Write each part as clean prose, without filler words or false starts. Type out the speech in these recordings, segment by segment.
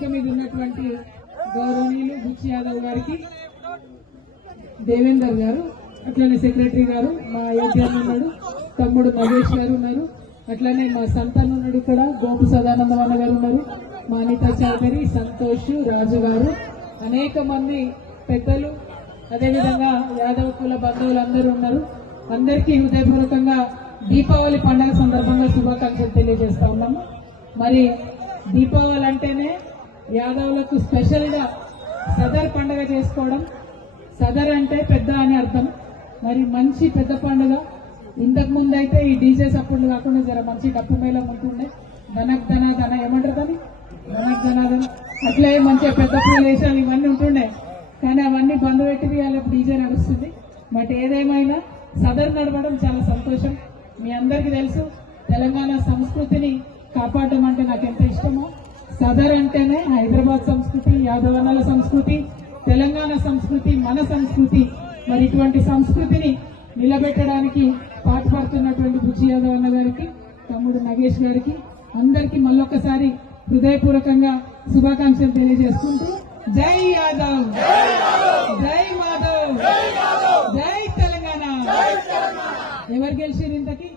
వేదిక మీద ఉన్నటువంటి గౌరవనీయులు బుచ్చి యాదవ్ గారికి, దేవేందర్ గారు, అట్లనే సెక్రటరీ గారు, మా అయోధ్య ఉన్నాడు, తమ్ముడు నగేష్ గారు ఉన్నారు, అట్లనే మా సంతాన్ ఉన్నాడు, ఇక్కడ గోపు సదానందవన్న గారు ఉన్నారు, మా అనిత చౌదరి, సంతోష్, రాజు గారు, అనేక మంది పెద్దలు, అదేవిధంగా యాదవ్ కుల బంధువులు అందరూ ఉన్నారు. అందరికీ హృదయపూర్వకంగా దీపావళి పండుగ సందర్భంగా శుభాకాంక్షలు తెలియజేస్తా ఉన్నాము. మరి దీపావళి అంటేనే యాదవులకు స్పెషల్ గా సదర్ పండుగ చేసుకోవడం. సదర్ అంటే పెద్ద అని అర్థం. మరి మంచి పెద్ద పండుగ. ఇంతకు ముందు అయితే ఈ డీజే సపోర్ట్లు కాకుండా జర మంచి డప్పు మేళం ఉంటుండే, ధనక్ ధన ఏమంటారు దాన్ని, ధనక్ ధనాదన, అట్లే మంచిగా పెద్ద ప్రదేశాలు ఇవన్నీ ఉంటుండే. కానీ అవన్నీ బంద్ పెట్టి వాళ్ళ డీజే నడుస్తుంది. బట్ ఏదేమైనా సదర్ నడవడం చాలా సంతోషం. మీ అందరికీ తెలుసు, తెలంగాణ సంస్కృతిని కాపాడడం అంటే నాకు ఎంత ఇష్టమో. సదర్ అంటేనే హైదరాబాద్ సంస్కృతి, యాదవనాల సంస్కృతి, తెలంగాణ సంస్కృతి, మన సంస్కృతి. మరి ఇటువంటి సంస్కృతిని నిలబెట్టడానికి పాటుపడుతున్నటువంటి బుచ్చి యాదవ్ అన్న గారికి, తమ్ముడు నగేష్ గారికి, అందరికీ మళ్ళొక్కసారి హృదయపూర్వకంగా శుభాకాంక్షలు తెలియజేసుకుంటూ జై యాదవ్, జై మాధవ్, జై తెలంగాణ. ఎవరు గెలిచింది ఇంతకి?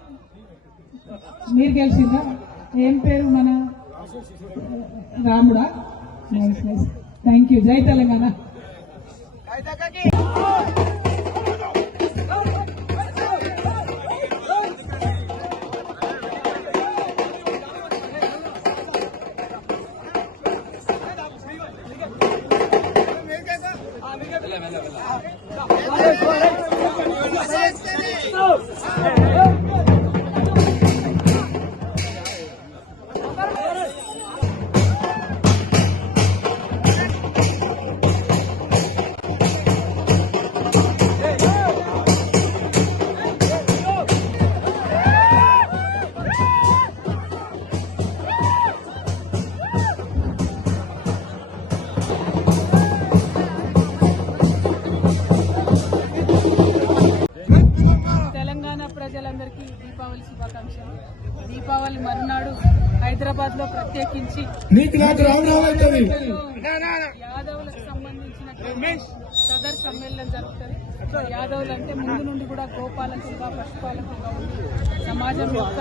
మీరు గెలిచిందా? ఏం పేరు? మన రాముడా? Thank you. జై తెలంగాణ. ప్రజలందరికీ దీపావళి శుభాకాంక్షలు. దీపావళి మరునాడు హైదరాబాద్ లో ప్రత్యేకించి యాదవులకు సంబంధించిన సదర్ సమ్మేళనం జరుగుతుంది. యాదవులు అంటే ముందు నుండి కూడా గోపాలకులుగా, పశుపాలకులుగా ఉండి సమాజం యొక్క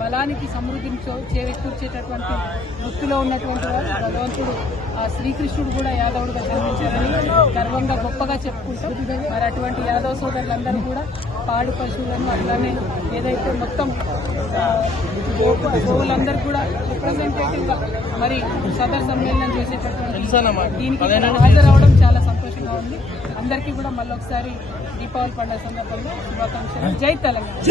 బలానికి, సమృద్ధిని చేకూర్చేటటువంటి వృత్తిలో ఉన్నటువంటి వారు. భగవంతుడు ఆ శ్రీకృష్ణుడు కూడా యాదవుడుగా జన్మించారని గర్వంగా గొప్పగా చెప్పుకుంటాం. మరి అటువంటి యాదవ సోదరులందరూ కూడా పాడి పశువులను, అట్లానే ఏదైతే మొత్తం గోవులందరూ కూడా రిప్రజెంటేటివ్ గా మరి సదర్ సమ్మేళనం చేసేటటువంటి దీనికి హాజరవడం చాలా సంతోషంగా ఉంది. అందరికీ కూడా మళ్ళొకసారి దీపావళి పండుగ సందర్భంగా శుభాకాంక్షలు. జై తెలంగాణ.